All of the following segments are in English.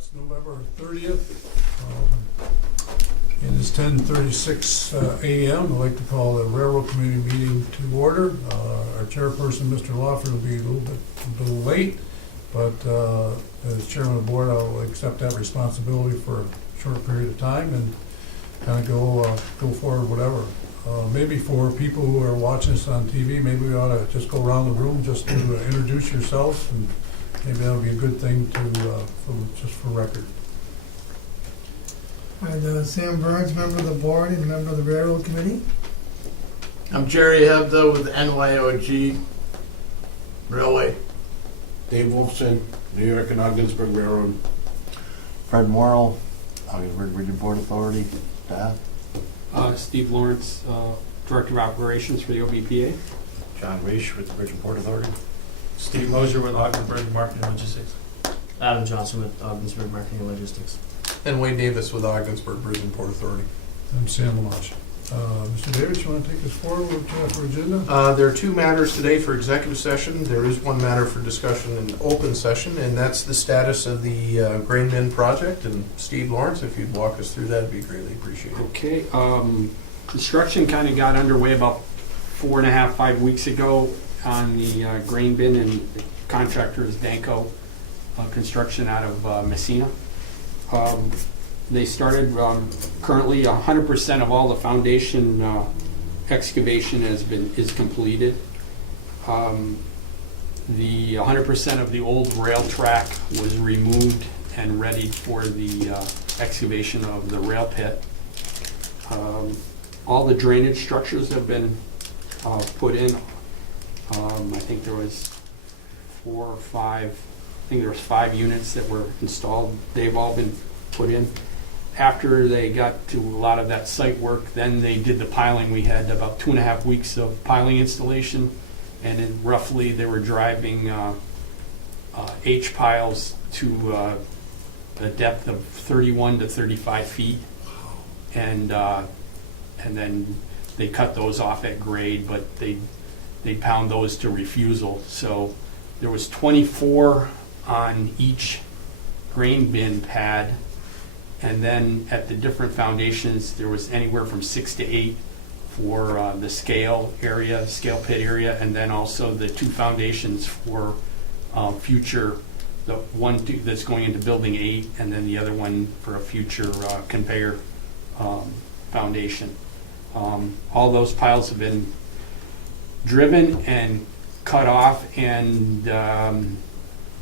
It's November 30th. It is 10:36 a.m. I'd like to call the Railroad Committee meeting to order. Our chairperson, Mr. Lawford, will be a little late, but as chairman of the board, I'll accept that responsibility for a short period of time and kind of go forward, whatever. Maybe for people who are watching us on TV, maybe we ought to just go around the room just to introduce yourselves, and maybe that'll be a good thing to just for record. And Sam Burns, member of the board and member of the Railroad Committee. I'm Jerry Hebda with NYOG Railway. Dave Wolfson, New York and Ogdensburg Railroad. Fred Morrill, Ogdensburg Region Port Authority, staff. Steve Lawrence, Director of Operations for the OBPA. John Reish with the Bridge and Port Authority. Steve Mosier with Ogdensburg Marketing and Logistics. Adam Johnson with Ogdensburg Marketing and Logistics. And Wayne Davis with Ogdensburg Bridge and Port Authority. I'm Sam Lamarche. Mr. Davis, you want to take us forward for agenda? There are two matters today for executive session. There is one matter for discussion in open session, and that's the status of the grain bin project. And Steve Lawrence, if you'd walk us through that, would be greatly appreciated. Okay. Construction kind of got underway about 4.5, 5 weeks ago on the grain bin, and the contractor is Danco Construction out of Messina. They started currently 100% of all the foundation excavation is completed. The 100% of the old rail track was removed and ready for the excavation of the rail pit. All the drainage structures have been put in. I think there was 4 or 5. I think there was 5 units that were installed. They've all been put in. After they got to a lot of that site work, then they did the piling. We had about 2.5 weeks of piling installation, and then roughly they were driving H piles to a depth of 31 to 35 feet, and then they cut those off at grade, but they pound those to refusal. So there was 24 on each grain bin pad. And then at the different foundations, there was anywhere from 6 to 8 for the scale pit area, and then also the 2 foundations for future, the one that's going into building 8, and then the other one for a future conveyor foundation. All those piles have been driven and cut off, and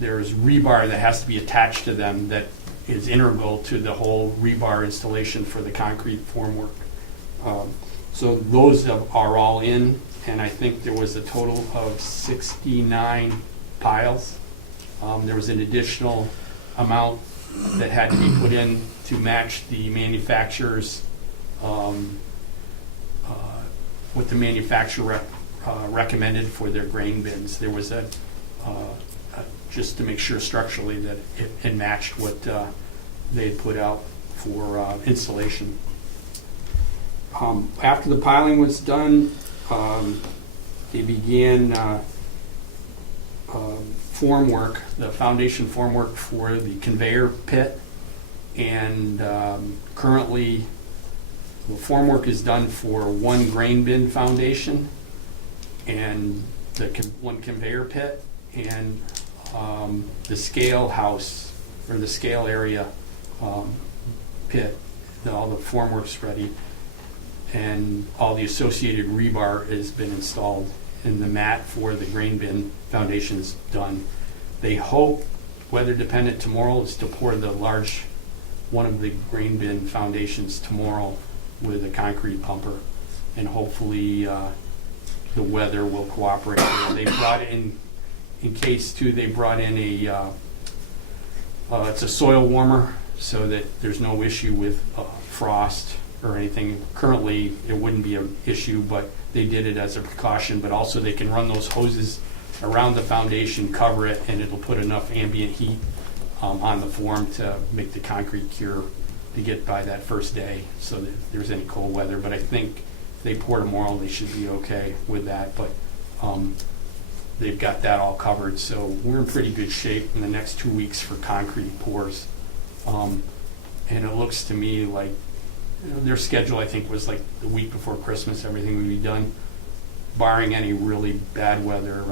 there's rebar that has to be attached to them that is integral to the whole rebar installation for the concrete formwork. So those are all in, and I think there was a total of 69 piles. There was an additional amount that had to be put in to match the manufacturer's, what the manufacturer recommended for their grain bins. There was just to make sure structurally that it matched what they had put out for installation. After the piling was done, they began formwork, the foundation formwork for the conveyor pit, and currently the formwork is done for 1 grain bin foundation and the one conveyor pit, and the scale house or the scale area pit. All the formwork's ready, and all the associated rebar has been installed, and the mat for the grain bin foundation's done. They hope, weather dependent, tomorrow is to pour the large one of the grain bin foundations tomorrow with a concrete pumper, and hopefully the weather will cooperate. They brought in case too, they brought in it's a soil warmer so that there's no issue with frost or anything. Currently, it wouldn't be an issue, but they did it as a precaution. But also, they can run those hoses around the foundation, cover it, and it'll put enough ambient heat on the form to make the concrete cure to get by that first day, so that if there's any cold weather. But I think if they pour tomorrow, they should be okay with that. But they've got that all covered, so we're in pretty good shape in the next 2 weeks for concrete pours. And it looks to me like, you know, their schedule, I think, was like the week before Christmas, everything would be done. Barring any really bad weather,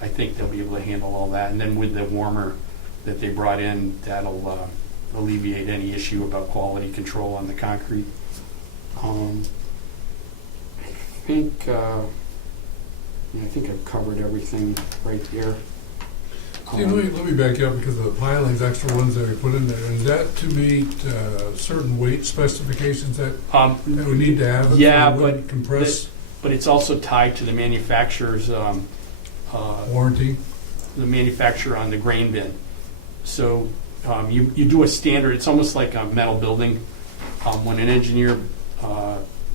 I think they'll be able to handle all that. And then with the warmer that they brought in, that'll alleviate any issue about quality control on the concrete. I think I've covered everything right there. See, let me back you up because of the pilings, extra ones that we put in there. Is that to meet certain weight specifications that we need to have? Yeah, so it wouldn't compress but it's also tied to the manufacturer's warranty. the manufacturer on the grain bin. So you do a standard. It's almost like a metal building. When an engineer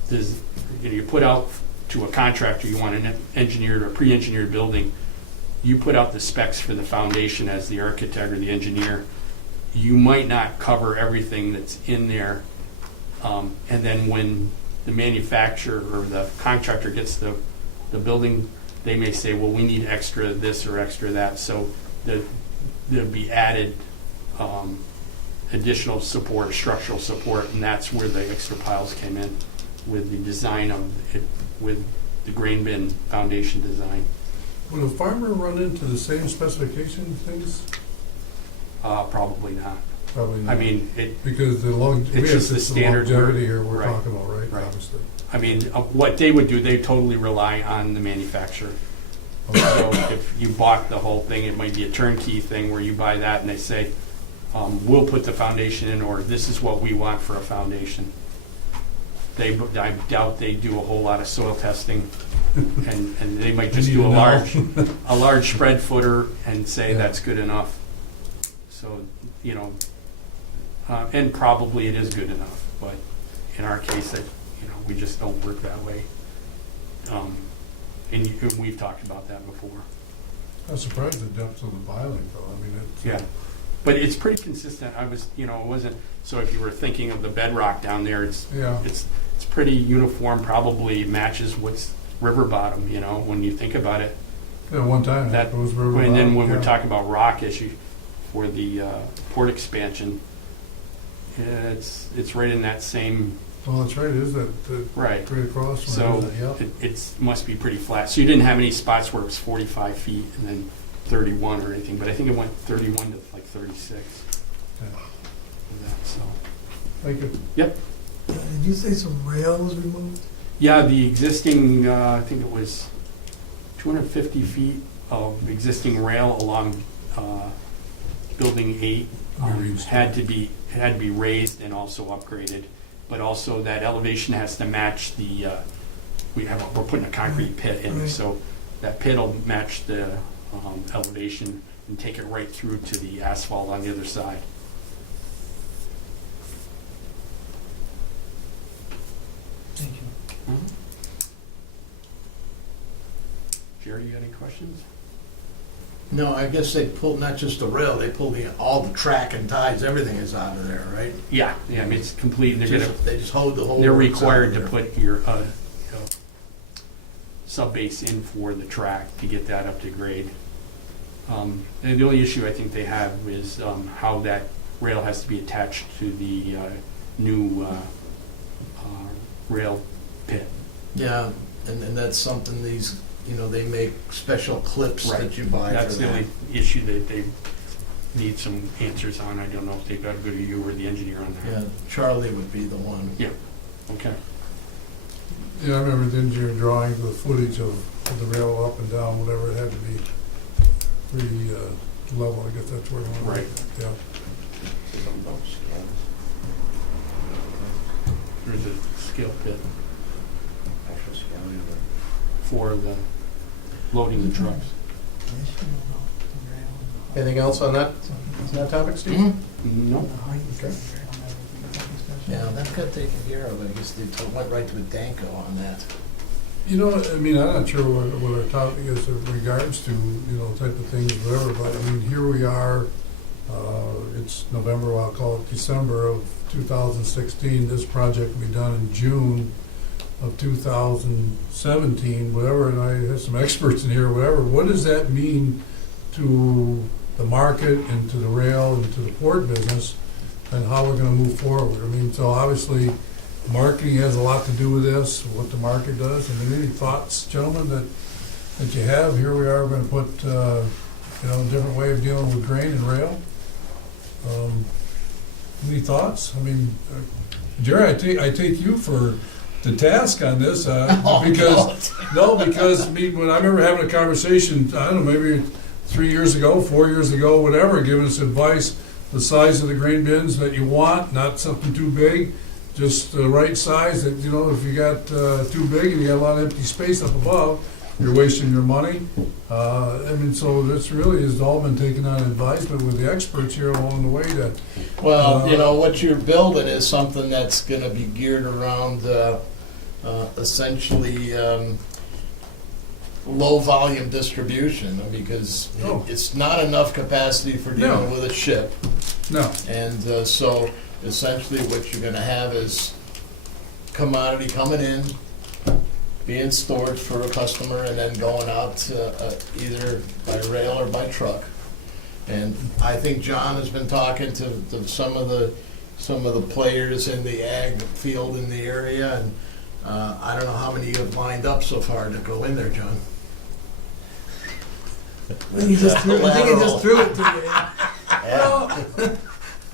does, you put out to a contractor, you want an engineered or pre-engineered building. You put out the specs for the foundation as the architect or the engineer. You might not cover everything that's in there, and then when the manufacturer or the contractor gets the building, they may say, well, we need extra this or extra that. So there'll be added additional support, structural support, and that's where the extra piles came in with the design of it, with the grain bin foundation design. Would a farmer run into the same specification things? Probably not. Probably not. I mean, because we have just the this standard longevity here we're right. talking about, right? Right. Obviously. I mean, what they would do, they totally rely on the manufacturer. So if you bought the whole thing, it might be a turnkey thing where you buy that and they say, we'll put the foundation in, or this is what we want for a foundation. I doubt they do a whole lot of soil testing, and they might just do a large spread footer and say that's good enough. So, you know, and probably it is good enough, but in our case, we just don't work that way. And we've talked about that before. I'm surprised the depth of the piling, though. I mean, Yeah, but it's pretty consistent. It wasn't. So if you were thinking of the bedrock down there, it's pretty uniform. Probably matches what's river bottom. When you think about it. Yeah, one time That was river and then bottom, when yeah. we're talking about rock issue for the port expansion, it's right in that same. Well, that's right. It is that Right. right across from So it, yeah. it must be pretty flat. So you didn't have any spots where it was 45 feet and then 31 or anything, but I think it went 31 to like 36. Yeah. With that, so. Thank you. Did you say some rail was removed? Yeah, the existing, I think it was 250 feet of existing rail along Building 8 had to be raised and also upgraded. But also that elevation has to match the, we're putting a concrete pit in, so that pit will match the elevation and take it right through to the asphalt on the other side. Thank you. Jerry, you got any questions? No, I guess they pulled not just the rail, they pulled all the track and ties, everything is out of there, right? Yeah, I mean, it's complete. They just hold the whole. They're works out required of to there. put your sub-base in for the track to get that up to grade. And the only issue I think they have is how that rail has to be attached to the new rail pit. Yeah, and that's something these, they make special clips Right. that you buy for That's the that. only issue that they need some answers on. I don't know if they've got to go to you or the engineer on that. Yeah, Charlie would be the one. Yeah. Okay. Yeah, I remember the engineer drawing the footage of the rail up and down, whatever it had to be pretty level. I guess that's where it went. Right. Yeah. There's a scale pit for the loading the trucks. Anything else on that topic, Steve? Mhm. No. Okay. Yeah, that got taken care of. I guess they went right to a Danko on that. I mean, I'm not sure what our topic is in regards to, type of things, whatever, but I mean, here we are, it's November, I'll call it December of 2016. This project will be done in June of 2017, whatever, and I have some experts in here, whatever. What does that mean to the market and to the rail and to the port business and how we're gonna move forward. I mean, so obviously, marketing has a lot to do with this, what the market does. I mean, any thoughts, gentlemen, that you have? Here we are, we're gonna put, a different way of dealing with grain and rail. Any thoughts? I mean, Jerry, I take you for the task on this, because, I mean, when I remember having a conversation, I don't know, maybe 3 years ago, 4 years ago, whatever, giving us advice, the size of the grain bins that you want, not something too big, just the right size, that, if you got too big and you got a lot of empty space up above, you're wasting your money. I mean, so this really has all been taken on advisement with the experts here along the way to, Well, what you're building is something that's gonna be geared around, essentially, low-volume distribution, because Oh. it's not enough capacity for dealing No. with a ship. no, And so essentially what you're gonna have is commodity coming in, being stored for a customer, and then going out either by rail or by truck. And I think John has been talking to some of the players in the ag field in the area, and I don't know how many you have lined up so far to go in there, John. I think he just threw it to you.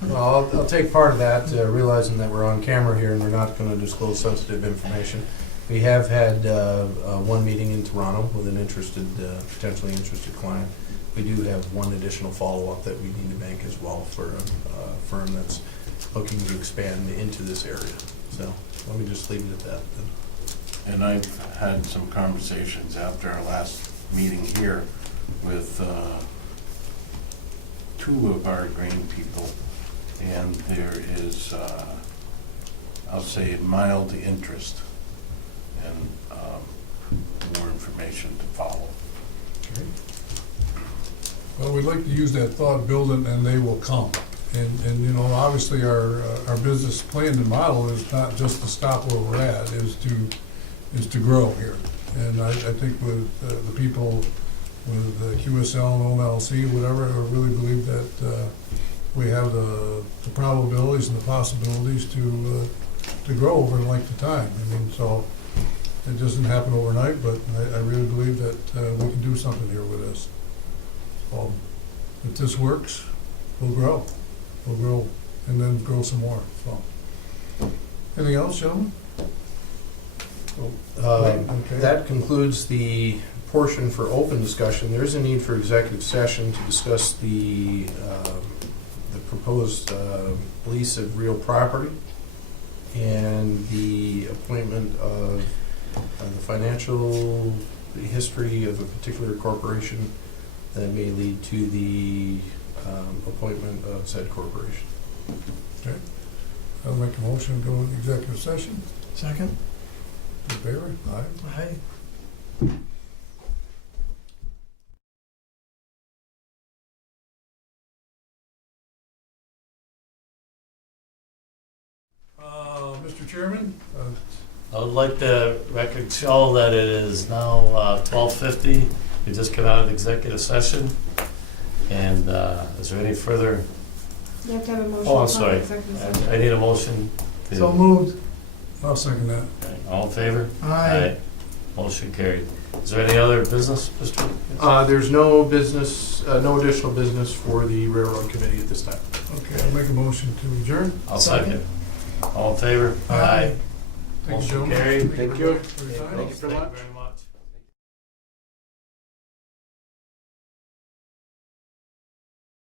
Well, I'll take part of that, realizing that we're on camera here and we're not going to disclose sensitive information. We have had one meeting in Toronto with an potentially interested client. We do have one additional follow-up that we need to make as well for a firm that's looking to expand into this area. So let me just leave it at that. And I've had some conversations after our last meeting here with two of our grain people, and there is, I'll say, mild interest and more information to follow. well, we'd like to use that thought, build it, and they will come. And obviously our business plan and model is not just to stop where we're at, is to grow here. And I think with the people with QSL and OMLC, whatever, I really believe that we have the probabilities and the possibilities to grow over a length of time. I mean, so it doesn't happen overnight, but I really believe that we can do something here with this. So if this works, we'll grow. We'll grow and then grow some more. So, anything else, gentlemen? Okay. That concludes the portion for open discussion. There is a need for executive session to discuss the proposed lease of real property and the appointment of the financial history of a particular corporation that may lead to the appointment of said corporation. Okay. I'll make a motion to go into executive session. Second? In favor? Aye. Aye. Mr. Chairman, I would like the record show that it is now 12:50. We just came out of executive session. And is there any further? You have to have a motion. Oh, I'm for sorry. executive session. I need a motion. to- So moved. I'll second that. All in favor? Aye. Motion carried. Is there any other business, Mr.? There's no business, no additional business for the railroad committee at this time. Okay, I'll make a motion to adjourn. I'll second. All in favor? Aye. Thank you, Motion gentlemen. carried. Thank you for your time. Thank you very much.